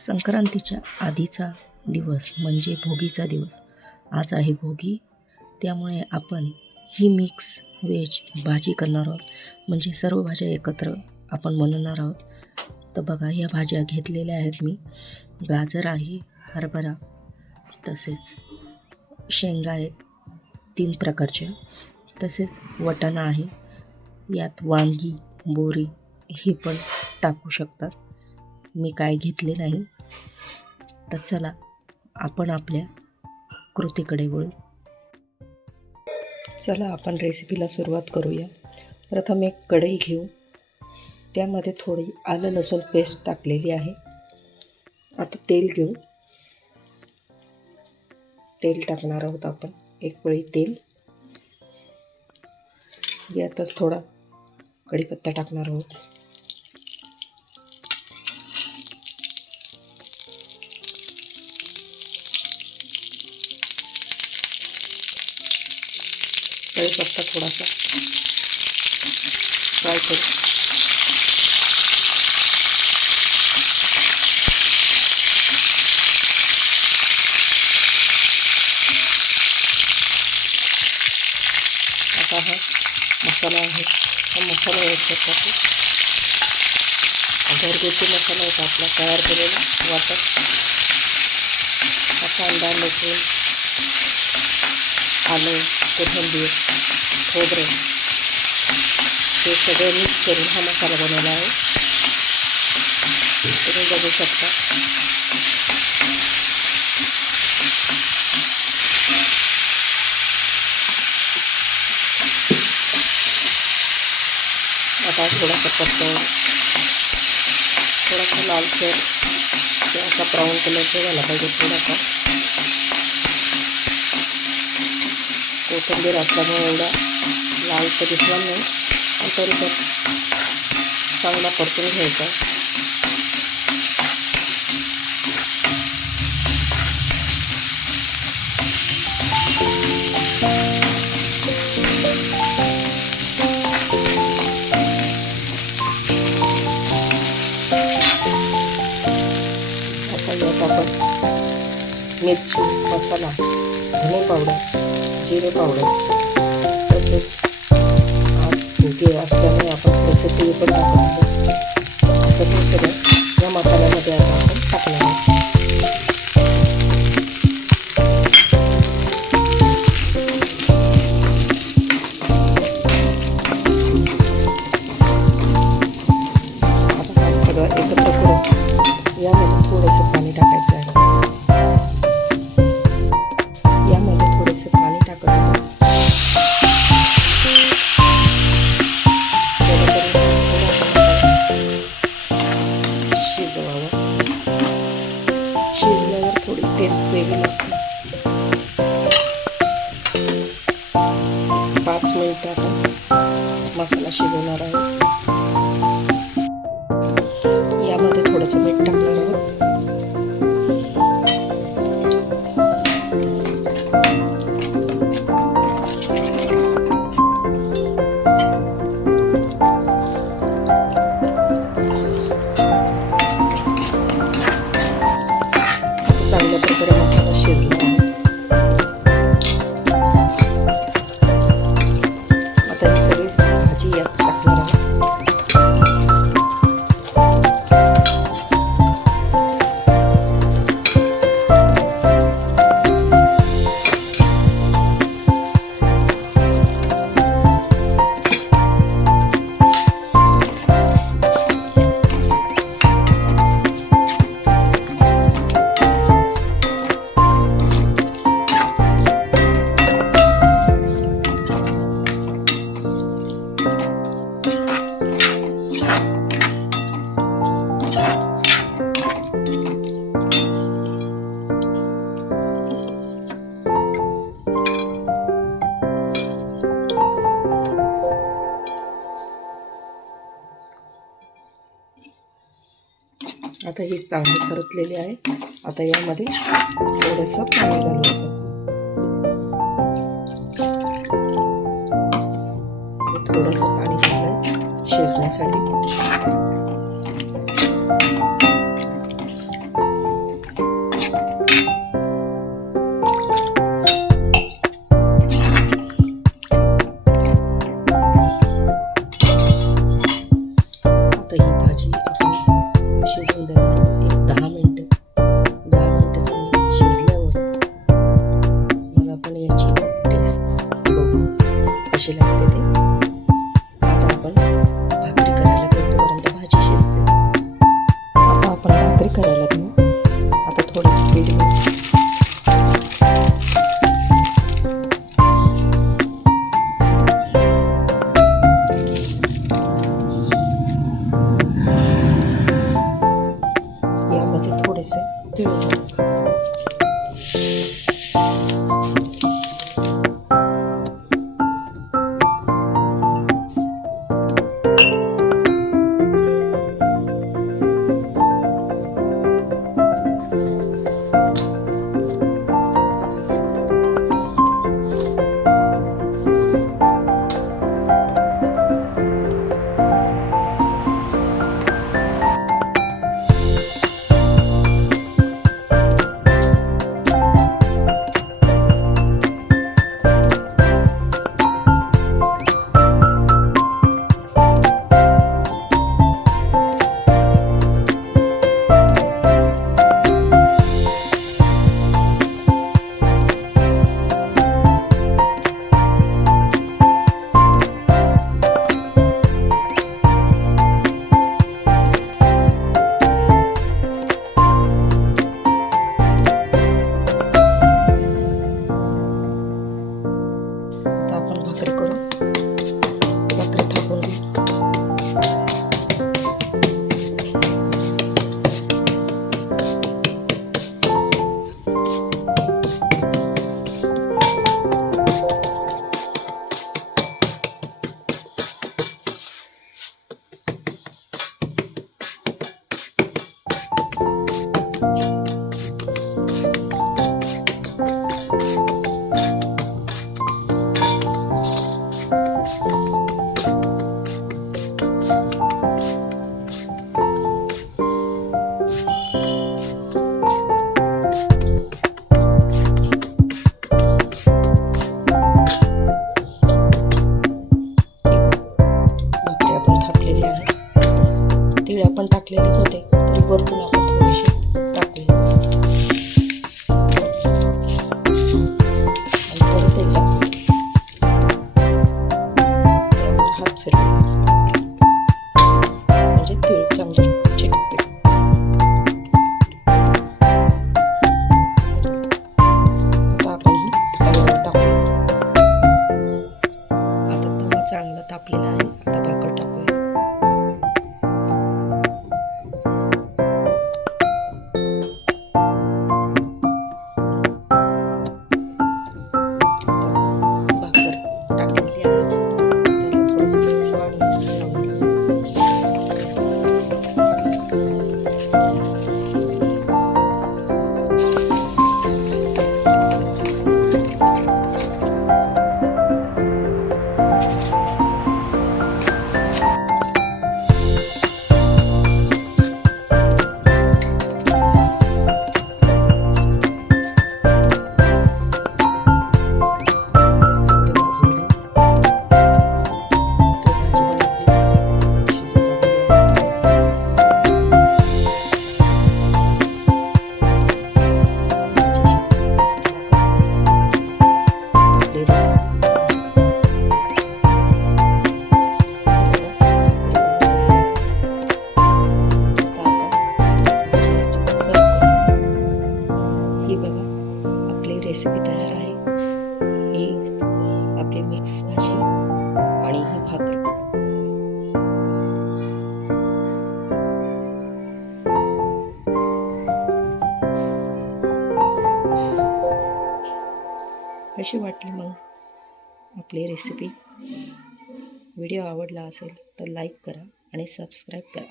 संक्रांतीच्या आधीचा दिवस म्हणजे भोगीचा दिवस. आज आहे भोगी, त्यामुळे आपण ही मिक्स व्हेज भाजी करणार आहोत. म्हणजे सर्व भाज्या एकत्र आपण बनवणार आहोत. तर बघा, ह्या भाज्या घेतलेल्या आहेत मी. गाजर आहे, हरभरा, तसेच शेंगा आहेत 3 प्रकारच्या, तसेच वाटाणा आहे. यात वांगी, बोरी ही पण टाकू शकतात. मी काय घेतले नाही. तर चला आपण आपल्या कृतीकडे वळू. चला आपण रेसिपीला सुरुवात करूया. प्रथम एक कढई घेऊ. त्यामध्ये थोडी आलं लसूण पेस्ट टाकलेली आहे. आता तेल घेऊ. तेल टाकणार आहोत आपण. एक पळी तेल. यातच थोडा कढीपत्ता टाकणार आहोत. कढीपत्ता थोडासा फ्राय करू. आता हा मसाला आहे. हा मसाला याच्यात टाकू. घरगुती मसाला आहे आपला तयार केलेला वाटत. हा कांदा, लसूण, आलं, कोथिंबीर, खोबरं हे सगळं मिक्स करून हा मसाला बनवला आहे. तुम्ही बघू शकता. आता थोडासा परतवून, थोडासा लालसर असा ब्राऊन कलरचा झाला पाहिजे. थोडासा कोथिंबीर असल्यामुळे एवढा लाल तर दिसला नाही, पण तरी पण चांगला परतून घ्यायचा. आता यात आपण मिरची, मसाला, धने पावडर, जिरे पावडर, तसेच आज भोगी असल्यामुळे आपण थोडेसे तीळ पण टाकत आहोत. तर हे सगळं या मसाल्यामध्ये आता आपण टाकणार आहोत. आता हा सगळं एकत्र करून यामध्ये थोडेसे पाणी टाकायचं आहे. यामध्ये थोडेसे पाणी टाकत आहोत. शिजल्यावर थोडी टेस्ट वेगळी लागते. 5 मिनिटं आपण मसाला शिजवणार आहोत. यामध्ये थोडंसं मीठ टाकणार आहोत. चांगल्या प्रकारे मसाला शिजला आहे. आता ही सगळी भाजी यात टाकणार आहोत. आता ही चांगली परतलेली आहे. आता यामध्ये थोडंसं पाणी घालू आपण. थोडंसं पाणी घातलं शिजण्यासाठी. कशी लागते ते. आता आपण भाकरी करायला घेऊ, तोपर्यंत भाजी शिजते. आता आपण भाकरी करायला घेऊ. आता थोडं पीठ घेऊ. यामध्ये थोडेसे तीळ घालू. भाकरी करू. भाकरी थापून घेऊ. तीळ आपण टाकलेलेच होते, तरी वरतून आपण थोडेसे टाकूया. आणि परत एकदा त्यावर हात फिरवू, म्हणजे तीळ चांगले चिकटतील. आता आपण ही तव्यावर टाकू. आता तवा चांगला तापलेला आहे. आता भाकर टाकूया. रेसिपी तयार आहे. ही आपली मिक्स भाजी आणि ही भाकर. कशी वाटली मग आपली रेसिपी? व्हिडिओ आवडला असेल तर लाईक करा आणि सबस्क्राईब करा.